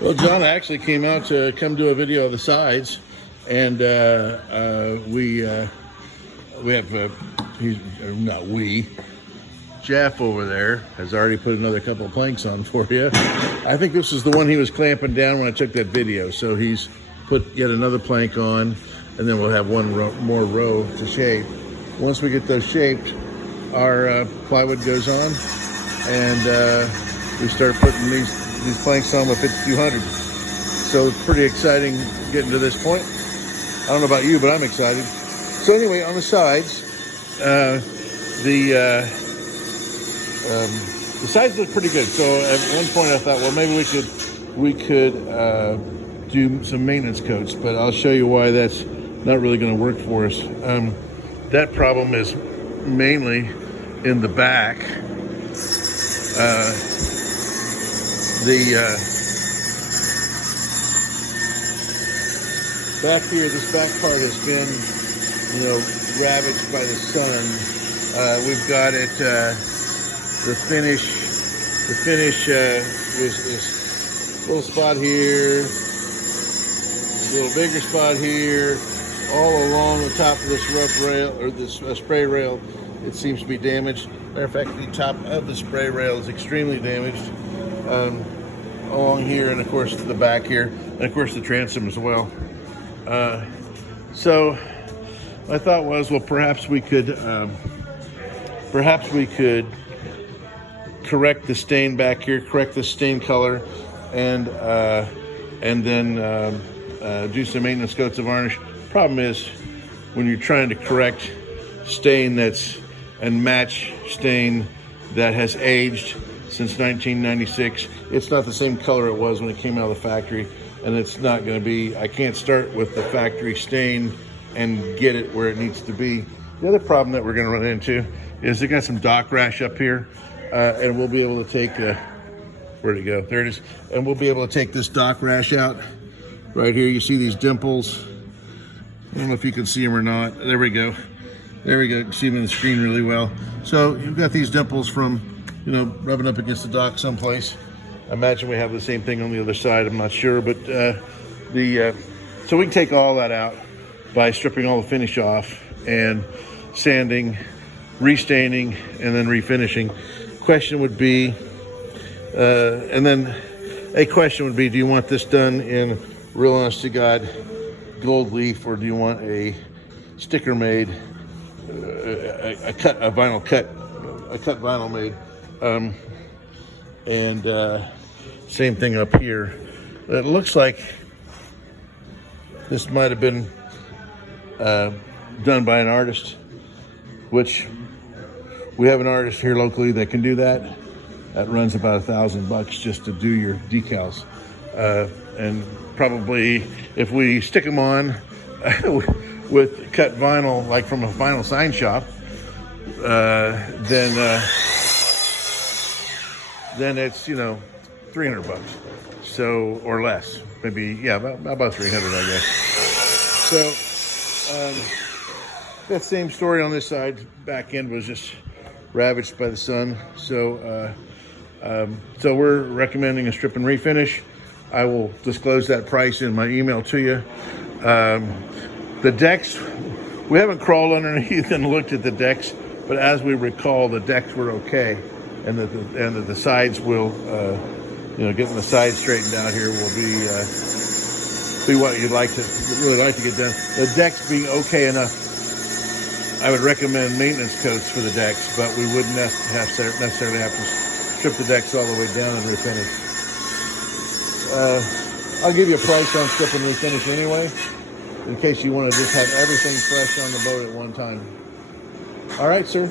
Well, John actually came out to come do a video of the sides, and we have Jeff over there has already put another couple of planks on for you. I think this is the one he was clamping down when I took that video. So he's put yet another plank on, and then we'll have one more row to shape. Once we get those shaped, our plywood goes on, and we start putting these planks on with 5200. So it's pretty exciting getting to this point. I don't know about you, but I'm excited. So anyway, on the sides, the sides look pretty good. So at one point I thought, well, maybe we could do some maintenance coats, but I'll show you why that's not really going to work for us. That problem is mainly in the back. Back here, this back part has been, ravaged by the sun. We've got it, the finish was this little spot here, a little bigger spot here, all along the top of this rough rail, or this spray rail. It seems to be damaged. Matter of fact, the top of the spray rail is extremely damaged. Along here, and of course the back here, and of course the transom as well. So my thought was, well, perhaps we could correct the stain back here, correct the stain color, and then do some maintenance coats of varnish. Problem is, when you're trying to correct stain and match stain that has aged since 1996, it's not the same color it was when it came out of the factory, and it's not going to be, I can't start with the factory stain and get it where it needs to be. The other problem that we're going to run into is they got some dock rash up here, and we'll be able to take, where'd it go? There it is. And we'll be able to take this dock rash out. Right here, you see these dimples. I don't know if you can see them or not. There we go. There we go. You can see them in the screen really well. So you've got these dimples from, rubbing up against the dock someplace. I imagine we have the same thing on the other side. I'm not sure, but so we can take all that out by stripping all the finish off and sanding, restaining, and then refinishing. Question would be, do you want this done in real honest to God gold leaf, or do you want a sticker made, a cut vinyl made? Same thing up here. It looks like this might have been done by an artist, which we have an artist here locally that can do that. That runs about $1,000 just to do your decals. And probably if we stick them on with cut vinyl, like from a vinyl sign shop, then it's, $300. So, or less, maybe, yeah, about 300, I guess. So, that same story on this side. Back end was just ravaged by the sun. So, so we're recommending a strip and refinish. I will disclose that price in my email to you. The decks, we haven't crawled underneath and looked at the decks, but as we recall, the decks were okay, and that the sides will, getting the sides straightened out here will be what you'd really like to get done. The decks being okay enough, I would recommend maintenance coats for the decks, but we wouldn't necessarily have to strip the decks all the way down and refinish. I'll give you a price on strip and refinish anyway, in case you want to just have everything fresh on the boat at one time. All right, sir.